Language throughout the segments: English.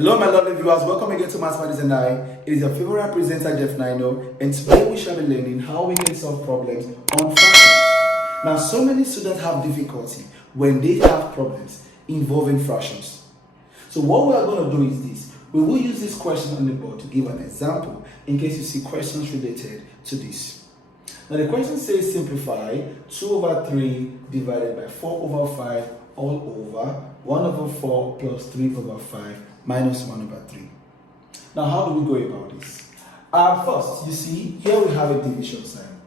Hello my lovely viewers, welcome again to Mathematics and I. It is your favorite presenter Jeff Nino, and today we shall be learning how we can solve problems on fractions. Now so many students have difficulty when they have problems involving fractions. So what we are going to do is this. We will use this question on the board to give an example in case you see questions related to this. Now the question says simplify 2/3 divided by 4/5 all over 1/4 plus 3/5 minus 1/3. Now how do we go about this? First, you see, here we have a division sign.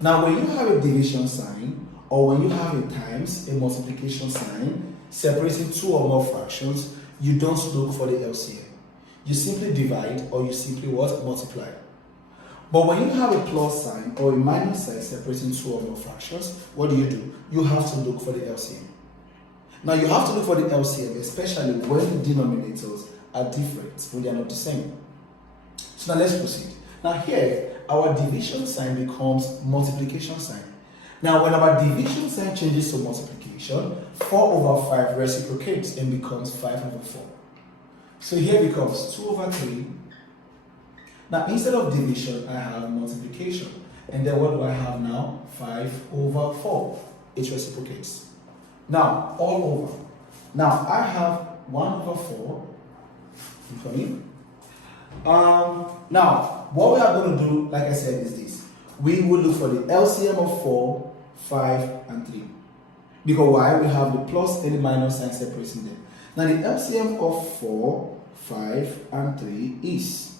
Now when you have a division sign, or when you have a times, a multiplication sign, separating two or more fractions, you don't look for the LCM. You simply divide, or you simply what? Multiply. But when you have a plus sign or a minus sign separating two or more fractions, what do? You have to look for the LCM. Now you have to look for the LCM, especially when the denominators are different, when they are not the same. So now let's proceed. Now here, our division sign becomes multiplication sign. Now when our division sign changes to multiplication, 4/5 reciprocates and becomes 5/4. So here becomes 2/3. Now instead of division, I have multiplication. And then what do I have now? 5/4. It reciprocates. Now, all over. Now, I have 1/4 for me. Now, what we are going to do, like I said, is this. We will look for the LCM of 4, 5, and 3. Because why? We have the plus and the minus sign separating them. Now, the LCM of 4, 5, and 3 is.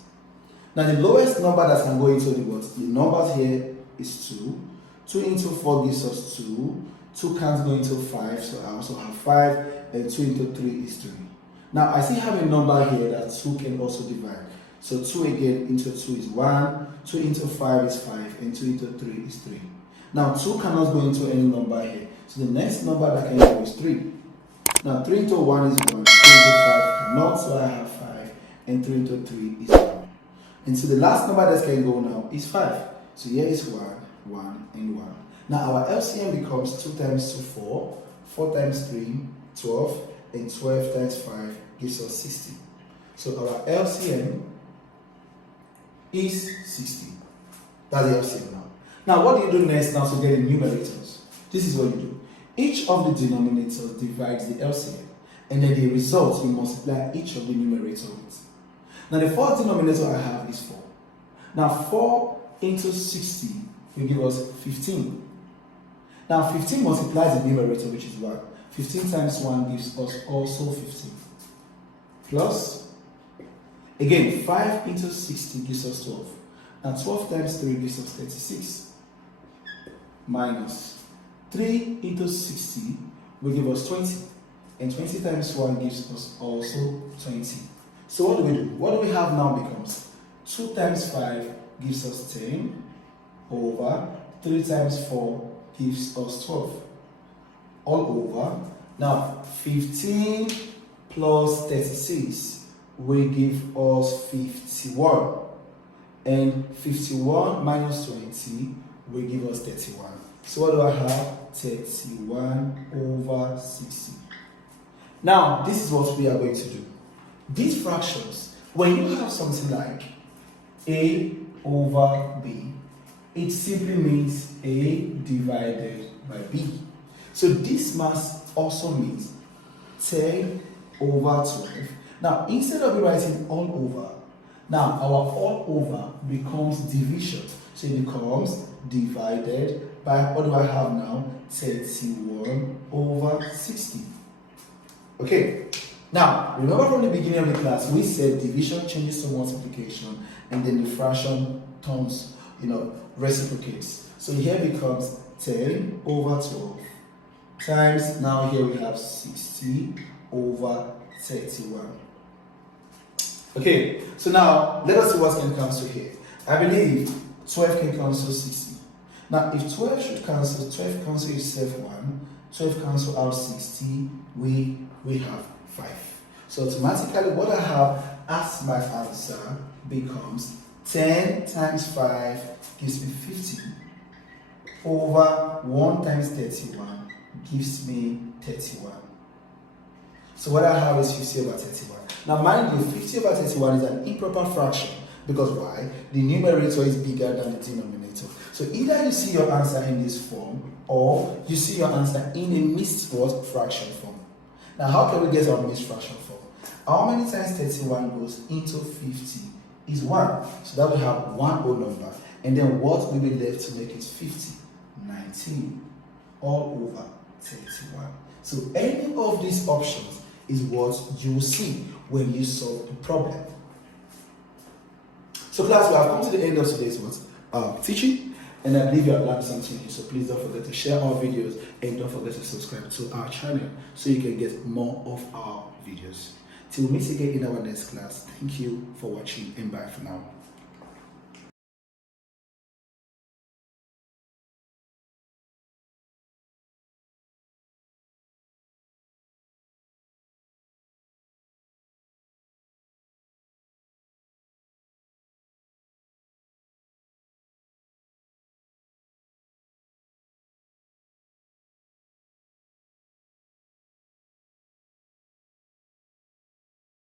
Now, the lowest number that can go into the what? The numbers here is 2. 2 into 4 gives us 2. 2 can't go into 5, so I also have 5, and 2 into 3 is 3. Now, I still have a number here that 2 can also divide. So 2 again into 2 is 1, 2 into 5 is 5, and 2 into 3 is 3. Now, 2 cannot go into any number here. So the next number that can go is 3. Now, 3 into 1 is 1, 3 into 5 cannot, so I have 5, and 3 into 3 is 1. And so the last number that can go now is 5. So here is 1, 1, and 1. Now our LCM becomes 2 times 2, 4, 4 times 3, 12, and 12 times 5 gives us 60. So our LCM is 60. That's the LCM now. Now what do you do next now to get the numerators? This is what you do. Each of the denominators divides the LCM, and then the result you multiply each of the numerators with. Now the first denominator I have is 4. Now 4 into 60 will give us 15. Now 15 multiplies the numerator, which is 1. 15 times 1 gives us also 15. Plus, again, 5 into 60 gives us 12. Now 12 times 3 gives us 36. Minus 3 into 60 will give us 20. And 20 times 1 gives us also 20. So what do? What do we have now becomes 2 times 5 gives us 10 over 3 times 4 gives us 12 all over. Now 15 plus 36 will give us 51, and 51 minus 20 will give us 31. So what do I have? 31 over 60. Now this is what we are going to do. These fractions, when you have something like A over B, it simply means A divided by B. So this must also means 10 over 12. Now, instead of writing all over, now our all over becomes division. So it becomes divided by, what do I have now? 31 over 60. Okay. Now, remember from the beginning of the class, we said division changes to multiplication, and then the fraction turns, reciprocates. So here becomes 10 over 12 times, now here we have 60 over 31. Okay, so now let us see what can cancel here. I believe 12 can cancel 60. Now, if 12 should cancel, 12 cancel itself 1, 12 cancel out 60, we have 5. So automatically what I have as my answer becomes 10 times 5 gives me 50 over 1 times 31 gives me 31. So what I have is 50 over 31. Now mind you, 50 over 31 is an improper fraction because why? The numerator is bigger than the denominator. So either you see your answer in this form or you see your answer in a mixed what? Fraction form. Now how can we get our mixed fraction form? How many times 31 goes into 50 is 1. So that we have one whole number. And then what will be left to make it 50? 19 all over 31. So any of these options is what you will see when you solve the problem. So class, we have come to the end of today's teaching, and I believe you have learned something new. So please don't forget to share our videos and don't forget to subscribe to our channel so you can get more of our videos. Till we meet again in our next class, thank you for watching and bye for now.